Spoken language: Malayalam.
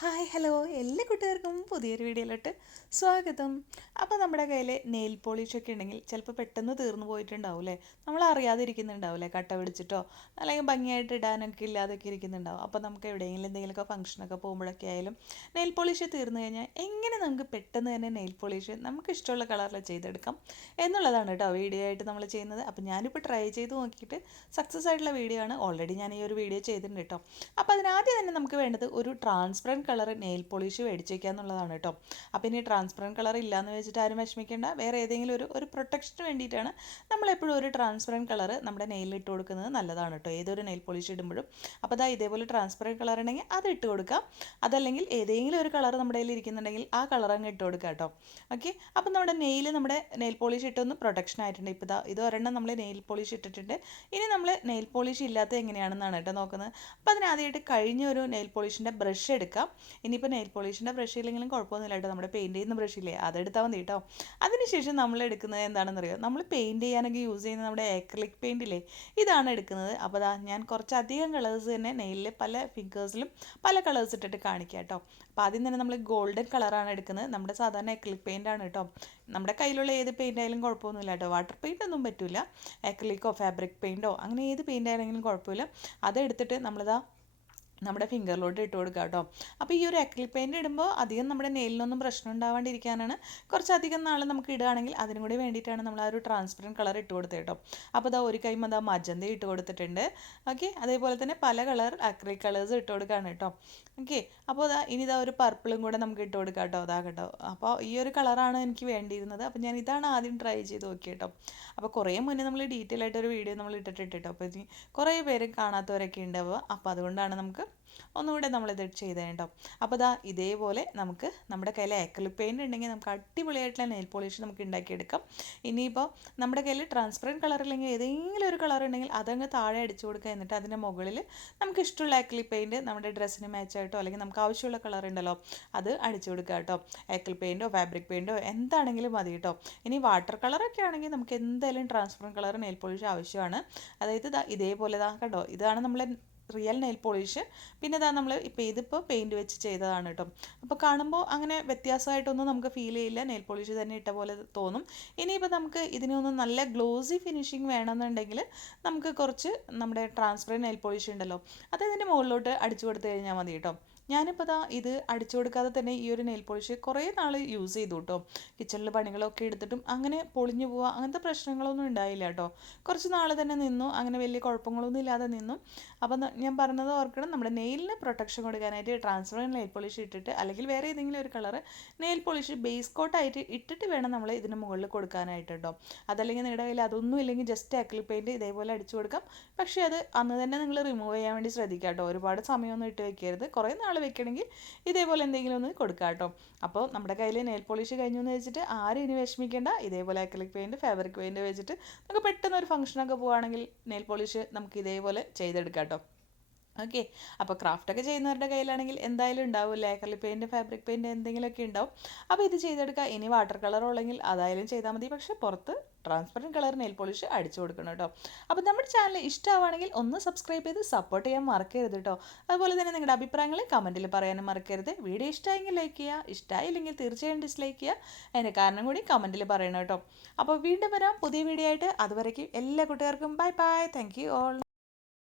ഹായ് ഹലോ എല്ലാ കൂട്ടുകാർക്കും പുതിയൊരു വീഡിയോയിലോട്ട് സ്വാഗതം. അപ്പോൾ നമ്മുടെ കയ്യിൽ നെയിൽ പോളിഷൊക്കെ ഉണ്ടെങ്കിൽ ചിലപ്പോൾ പെട്ടെന്ന് തീർന്നു പോയിട്ടുണ്ടാവും അല്ലേ, നമ്മൾ അറിയാതിരിക്കുന്നുണ്ടാവില്ലേ, കട്ട പിടിച്ചിട്ടോ അല്ലെങ്കിൽ ഭംഗിയായിട്ട് ഇടാനൊക്കെ ഇല്ലാതൊക്കെ ഇരിക്കുന്നുണ്ടാവും. അപ്പോൾ നമുക്ക് എവിടെയെങ്കിലും എന്തെങ്കിലുമൊക്കെ ഫംഗ്ഷനൊക്കെ പോകുമ്പോഴൊക്കെ ആയാലും നെയിൽ പോളിഷ് തീർന്നു കഴിഞ്ഞാൽ എങ്ങനെ നമുക്ക് പെട്ടെന്ന് തന്നെ നെയിൽ പോളിഷ് നമുക്ക് ഇഷ്ടമുള്ള കളറിൽ ചെയ്തെടുക്കാം എന്നുള്ളതാണ് കേട്ടോ വീഡിയോ ആയിട്ട് നമ്മൾ ചെയ്യുന്നത്. അപ്പോൾ ഞാനിപ്പോൾ ട്രൈ ചെയ്ത് നോക്കിയിട്ട് സക്സസ് ആയിട്ടുള്ള വീഡിയോ ആണ്. ഓൾറെഡി ഞാൻ ഈ ഒരു വീഡിയോ ചെയ്തിട്ടുണ്ട് കേട്ടോ. അപ്പോൾ അതിനാദ്യം തന്നെ നമുക്ക് വേണ്ടത് ഒരു ട്രാൻസ്പെറൻറ്റ് കളർ നെയിൽ പോളിഷ് മേടിച്ച് വയ്ക്കുക എന്നുള്ളതാണ് കേട്ടോ. അപ്പോൾ ഇനി ട്രാൻസ്പെറൻറ്റ് കളർ ഇല്ലയെന്ന് വെച്ചിട്ട് ആരും വിഷമിക്കേണ്ട. വേറെ ഏതെങ്കിലും ഒരു പ്രൊട്ടക്ഷന് വേണ്ടിയിട്ടാണ് നമ്മളെപ്പോഴും ഒരു ട്രാൻസ്പെറൻറ്റ് കളർ നമ്മുടെ നെയിലിൽ ഇട്ട് കൊടുക്കുന്നത് നല്ലതാണ് കേട്ടോ, ഏതൊരു നെയിൽ പോളിഷ് ഇടുമ്പോഴും. അപ്പോൾ അതാ ഇതേപോലെ ട്രാൻസ്പെറൻറ്റ് കളർ ഉണ്ടെങ്കിൽ അത് ഇട്ട് കൊടുക്കാം. അതല്ലെങ്കിൽ ഏതെങ്കിലും ഒരു കളർ നമ്മുടെ കയ്യിൽ ഇരിക്കുന്നുണ്ടെങ്കിൽ ആ കളർ അങ്ങ് ഇട്ട് കൊടുക്കുക കേട്ടോ. ഓക്കെ, അപ്പോൾ നമ്മുടെ നെയിൽ പോളിഷ് ഇട്ടൊന്ന് പ്രൊട്ടക്ഷൻ ആയിട്ടുണ്ട്. ഇപ്പോൾ ഇത് ഒരെണ്ണം നമ്മൾ നെയിൽ പോളിഷ് ഇട്ടിട്ടുണ്ട്. ഇനി നമ്മൾ നെയിൽ പോളിഷ് ഇല്ലാത്ത എങ്ങനെയാണെന്നാണ് കേട്ടോ നോക്കുന്നത്. അപ്പോൾ അതിനാദ്യമായിട്ട് കഴിഞ്ഞ ഒരു നെയിൽ പോളിഷിൻ്റെ ബ്രഷ് എടുക്കാം. ഇനിയിപ്പോൾ നെയിൽ പോളിഷിൻ്റെ ബ്രഷ് ഇല്ലെങ്കിലും കുഴപ്പമൊന്നുമില്ല കേട്ടോ, നമ്മുടെ പെയിൻറ്റ് ചെയ്യുന്ന ബ്രഷില്ലേ അതെടുത്താൽ മതി കേട്ടോ. അതിനുശേഷം നമ്മൾ എടുക്കുന്നത് എന്താണെന്നറിയോ, നമ്മൾ പെയിൻറ്റ് ചെയ്യാനൊക്കെ യൂസ് ചെയ്യുന്ന നമ്മുടെ ആക്രിലിക് പെയിൻറ്റില്ലേ, ഇതാണ് എടുക്കുന്നത്. അപ്പോൾ ഞാൻ കുറച്ചധികം കളേഴ്സ് തന്നെ നെയിലിൽ പല ഫിംഗേഴ്സിലും പല കളേഴ്സ് ഇട്ടിട്ട് കാണിക്കാം കേട്ടോ. അപ്പോൾ ആദ്യം തന്നെ നമ്മൾ ഗോൾഡൻ കളറാണ് എടുക്കുന്നത്. നമ്മുടെ സാധാരണ ആക്രിലിക് പെയിൻ്റ് ആണ് കേട്ടോ. നമ്മുടെ കയ്യിലുള്ള ഏത് പെയിൻ്റ് ആയാലും കുഴപ്പമൊന്നുമില്ല കേട്ടോ. വാട്ടർ പെയിൻ്റ് ഒന്നും പറ്റില്ല. ആക്രിലിക്കോ ഫാബ്രിക് പെയിൻറ്റോ അങ്ങനെ ഏത് പെയിൻ്റ് ആണെങ്കിലും കുഴപ്പമില്ല. അതെടുത്തിട്ട് നമ്മളിതാ നമ്മുടെ ഫിംഗറിലോട്ട് ഇട്ട് കൊടുക്കുക കേട്ടോ. അപ്പോൾ ഈ ഒരു അക്രിലിക് പെയിൻറ്റ് ഇടുമ്പോൾ അധികം നമ്മുടെ നെയിലിനൊന്നും പ്രശ്നം ഉണ്ടാവാണ്ടിരിക്കാനാണ്. കുറച്ചധികം നാൾ നമുക്ക് ഇടുകയാണെങ്കിൽ അതിനും കൂടി വേണ്ടിയിട്ടാണ് നമ്മൾ ആ ഒരു ട്രാൻസ്പെറൻറ്റ് കളർ ഇട്ട് കൊടുത്തത് കേട്ടോ. അപ്പോൾ ഇതാ ഒരു കൈമ അതാ മജന്ത ഇട്ട് കൊടുത്തിട്ടുണ്ട്. ഓക്കെ, അതേപോലെ തന്നെ പല കളർ അക്രിലിക് കളേഴ്സ് ഇട്ട് കൊടുക്കുകയാണ് കേട്ടോ. ഓക്കെ, അപ്പോൾ ഇനി ഇതാ ഒരു പർപ്പിളും കൂടെ നമുക്ക് ഇട്ട് കൊടുക്കാം കേട്ടോ. അതാ കേട്ടോ, അപ്പോൾ ഈ ഒരു കളറാണ് എനിക്ക് വേണ്ടിയിരുന്നത്. അപ്പോൾ ഞാൻ ഇതാണ് ആദ്യം ട്രൈ ചെയ്ത് നോക്കി കേട്ടോ. അപ്പോൾ കുറേ മുന്നേ നമ്മൾ ഡീറ്റെയിൽ ആയിട്ടൊരു വീഡിയോ നമ്മൾ ഇട്ടിട്ട് കേട്ടോ. അപ്പോൾ ഇനി കുറേ പേര് കാണാത്തവരൊക്കെ ഉണ്ടാവുക. അപ്പോൾ അതുകൊണ്ടാണ് നമുക്ക് ഒന്നുകൂടെ നമ്മളിത് ചെയ്ത് കേട്ടോ. അപ്പോൾ ഇതേപോലെ നമുക്ക് നമ്മുടെ കയ്യിൽ ആക്രിലിക് പെയിൻറ്റ് ഉണ്ടെങ്കിൽ നമുക്ക് അടിപൊളിയായിട്ടുള്ള നെയിൽ പോളിഷ് നമുക്ക് ഉണ്ടാക്കിയെടുക്കാം. ഇനിയിപ്പോൾ നമ്മുടെ കയ്യിൽ ട്രാൻസ്പെറൻറ്റ് കളർ ഇല്ലെങ്കിൽ ഏതെങ്കിലും ഒരു കളർ ഉണ്ടെങ്കിൽ അതങ്ങ് താഴെ അടിച്ചു കൊടുക്കുക. എന്നിട്ട് അതിൻ്റെ മുകളിൽ നമുക്ക് ഇഷ്ടമുള്ള ആക്രിലിക് പെയിൻറ്റ് നമ്മുടെ ഡ്രസ്സിന് മാച്ചായിട്ടോ അല്ലെങ്കിൽ നമുക്ക് ആവശ്യമുള്ള കളർ ഉണ്ടല്ലോ അത് അടിച്ചു കൊടുക്കുക കേട്ടോ. ആക്രിലിക് പെയിൻറ്റോ ഫാബ്രിക് പെയിൻറ്റോ എന്താണെങ്കിലും മതി കേട്ടോ. ഇനി വാട്ടർ കളറൊക്കെ ആണെങ്കിൽ നമുക്ക് എന്തായാലും ട്രാൻസ്പെറൻറ്റ് കളർ നെയിൽ പോളിഷ് ആവശ്യമാണ്. അതായത് ഇതേപോലെ കേട്ടോ, ഇതാണ് നമ്മളെ റിയൽ നെയിൽ പോളിഷ്. പിന്നെ നമ്മൾ ഇതിപ്പോൾ പെയിൻറ്റ് വെച്ച് ചെയ്തതാണ് കേട്ടോ. അപ്പോൾ കാണുമ്പോൾ അങ്ങനെ വ്യത്യാസമായിട്ടൊന്നും നമുക്ക് ഫീൽ ചെയ്യില്ല, നെയിൽ പോളിഷ് തന്നെ ഇട്ട പോലെ തോന്നും. ഇനിയിപ്പോൾ നമുക്ക് ഇതിനൊന്ന് നല്ല ഗ്ലോസി ഫിനിഷിങ് വേണമെന്നുണ്ടെങ്കിൽ നമുക്ക് കുറച്ച് നമ്മുടെ ട്രാൻസ്പെറൻറ്റ് നെയിൽ പോളിഷ് ഉണ്ടല്ലോ അത് ഇതിൻ്റെ മുകളിലോട്ട് അടിച്ചു കൊടുത്തു കഴിഞ്ഞാൽ മതി കേട്ടോ. ഞാനിപ്പോൾ ഇത് അടിച്ചു കൊടുക്കാതെ തന്നെ ഈ ഒരു നെയിൽ പോളിഷ് കുറേ നാൾ യൂസ് ചെയ്തു കേട്ടോ. കിച്ചണിൽ പണികളൊക്കെ എടുത്തിട്ടും അങ്ങനെ പൊളിഞ്ഞു പോവുക അങ്ങനത്തെ പ്രശ്നങ്ങളൊന്നും ഉണ്ടായില്ല കേട്ടോ. കുറച്ച് നാൾ തന്നെ നിന്നു, അങ്ങനെ വലിയ കുഴപ്പങ്ങളൊന്നും ഇല്ലാതെ നിന്നു. അപ്പം ഞാൻ പറഞ്ഞത് ഓർക്കണം, നമ്മുടെ നെയിലിന് പ്രൊട്ടക്ഷൻ കൊടുക്കാനായിട്ട് ട്രാൻസ്പെറൻറ്റ് നെയിൽ പോളിഷ് ഇട്ടിട്ട് അല്ലെങ്കിൽ വേറെ ഏതെങ്കിലും ഒരു കളർ നെയിൽ പോളിഷ് ബേസ് കോട്ടായിട്ട് ഇട്ടിട്ട് വേണം നമ്മൾ ഇതിന് മുകളിൽ കൊടുക്കാനായിട്ട് കേട്ടോ. അതല്ലെങ്കിൽ നിങ്ങളുടെ കയ്യിൽ അതൊന്നും ഇല്ലെങ്കിൽ ജസ്റ്റ് ആക്രിലിക് പെയിൻറ്റ് ഇതേപോലെ അടിച്ചു കൊടുക്കാം. പക്ഷേ അത് അന്ന് തന്നെ നിങ്ങൾ റിമൂവ് ചെയ്യാൻ വേണ്ടി ശ്രദ്ധിക്കുക കേട്ടോ. ഒരുപാട് സമയമൊന്നും ഇട്ട് വെക്കരുത്. കുറേ നാൾ വെക്കണമെങ്കിൽ ഇതേപോലെ എന്തെങ്കിലും ഒന്ന് കൊടുക്കാം കേട്ടോ. അപ്പോൾ നമ്മുടെ കയ്യിൽ നെയിൽ പോളിഷ് കഴിഞ്ഞു എന്ന് വെച്ചിട്ട് ആരും ഇനി വിഷമിക്കേണ്ട. ഇതേപോലെ ആക്രിലിക് പെയിൻറ്റ് ഫാബ്രിക് പെയിൻറ്റ് വെച്ചിട്ട് നമുക്ക് പെട്ടെന്ന് ഒരു ഫംഗ്ഷനൊക്കെ പോവുകയാണെങ്കിൽ നെയിൽ പോളിഷ് നമുക്ക് ഇതേപോലെ ചെയ്തെടുക്കാം കേട്ടോ. ഓക്കെ, അപ്പോൾ ക്രാഫ്റ്റൊക്കെ ചെയ്യുന്നവരുടെ കയ്യിലാണെങ്കിൽ എന്തായാലും ഉണ്ടാവില്ല, ആക്രിലിക് പെയിൻറ്റ് ഫാബ്രിക് പെയിൻറ്റ് എന്തെങ്കിലുമൊക്കെ ഉണ്ടാവും. അപ്പോൾ ഇത് ചെയ്തെടുക്കുക. ഇനി വാട്ടർ കളർ ഉള്ളെങ്കിൽ അതായാലും ചെയ്താൽ മതി. പക്ഷേ പുറത്ത് ട്രാൻസ്പെറൻറ്റ് കളർ നെയിൽ പോളിഷ് അടിച്ചു കൊടുക്കണം കേട്ടോ. അപ്പോൾ നമ്മുടെ ചാനൽ ഇഷ്ടമാണെങ്കിൽ ഒന്ന് സബ്സ്ക്രൈബ് ചെയ്ത് സപ്പോർട്ട് ചെയ്യാൻ മറക്കരുത് കേട്ടോ. അതുപോലെ തന്നെ നിങ്ങളുടെ അഭിപ്രായങ്ങൾ കമൻറ്റിൽ പറയാനും മറക്കരുത്. വീഡിയോ ഇഷ്ടമായെങ്കിൽ ലൈക്ക് ചെയ്യുക, ഇഷ്ടമായില്ലെങ്കിൽ തീർച്ചയായും ഡിസ്ലൈക്ക് ചെയ്യുക. അതിൻ്റെ കാരണം കൂടി കമൻറ്റിൽ പറയണം കേട്ടോ. അപ്പോൾ വീണ്ടും വരാം പുതിയ വീഡിയോ ആയിട്ട്. അതുവരേക്കും എല്ലാ കൂട്ടുകാർക്കും bye bye. Thank you all.